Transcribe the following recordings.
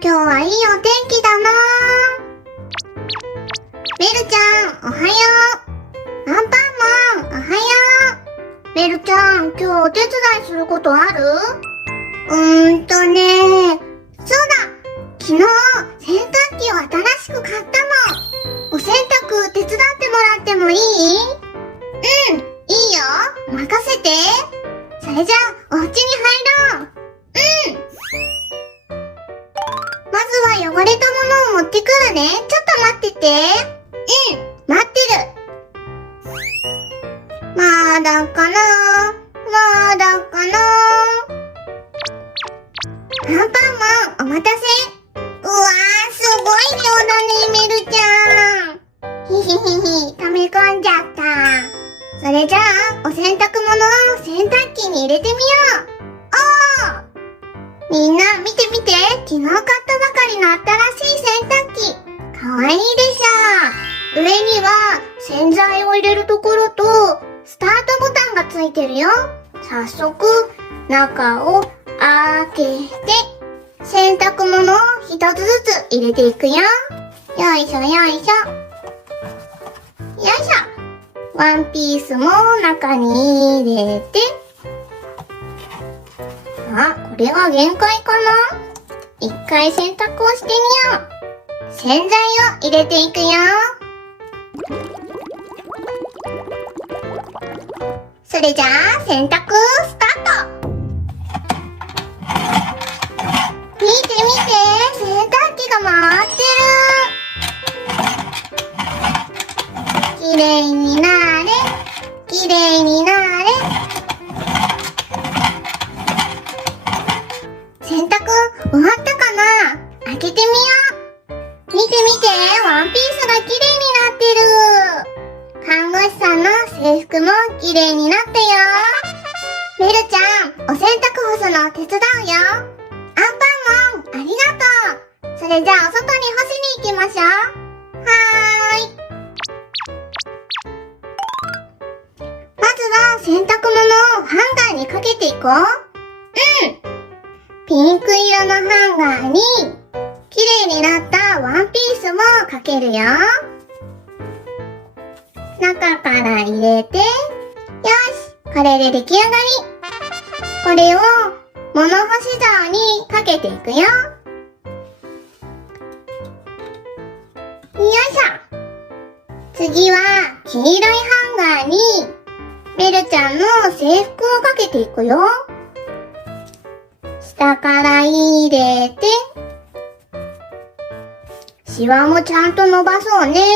今日はいいお天気だな。ベルちゃん、おはよう。アンパンマン、おはよう。ベルちゃん、今日お手伝いすることある？そうだ。昨日、洗濯機を新しく買ったの。お洗濯手伝ってもらってもいい？いいよ。任せて。それじゃあ、お家に入ろう。まずは汚れたものを持ってくるね。ちょっと待ってて。待ってる。まだかな。アンパンマン、お待たせ。うわー、すごい量だね、メルちゃん。溜め込んじゃった。それじゃあ、お洗濯物を洗濯機に入れてみよう。みんな見て見て、昨日買ったばかりの新しい洗濯機。かわいいでしょ。上には洗剤を入れるところとスタートボタンがついてるよ。早速中を開けて洗濯物を一つずつ入れていくよ。よいしょ。ワンピースも中に入れて、これは限界かな？一回洗濯をしてみよう。洗剤を入れていくよ。それじゃあ、洗濯スタート。見て、洗濯機が回ってる。きれいになれ。洗濯終わったかな？開けてみよう。見て、ワンピースがきれいになってる。看護師さんの制服もきれいになったよ。ベルちゃん、お洗濯干すの手伝うよ。アンパンマン、ありがとう。それじゃあお外に干しに行きましょう。まずは洗濯物をハンガーにかけていこう。ピンク色のハンガーに綺麗になったワンピースもかけるよ。中から入れて、よし、これで出来上がり。これを物干し竿にかけていくよ。よいしょ。次は黄色いハンガーにベルちゃんの制服をかけていくよ。下から入れて、シワもちゃんと伸ばそうね。よ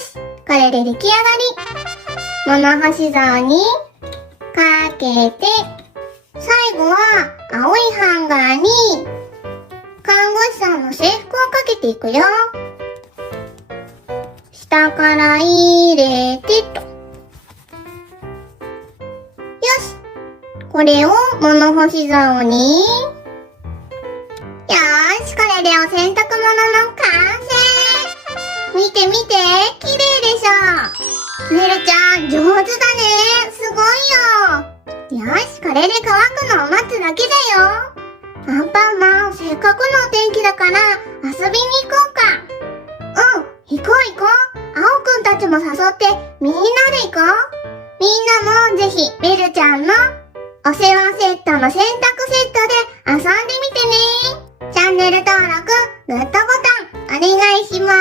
し、これで出来上がり。物干し竿にかけて、最後は青いハンガーに看護師さんの制服をかけていくよ。下から入れてと。これを物干し竿に。よーし、これでお洗濯物の完成。見て、綺麗でしょ。ベルちゃん、上手だね。すごいよ。よし、これで乾くのを待つだけだよ。アンパンマン、せっかくのお天気だから遊びに行こうか。行こう。青くんたちも誘ってみんなで行こう。みんなもぜひベルちゃんのお世話セットの洗濯セットで遊んでみてね。チャンネル登録、グッドボタンお願いします。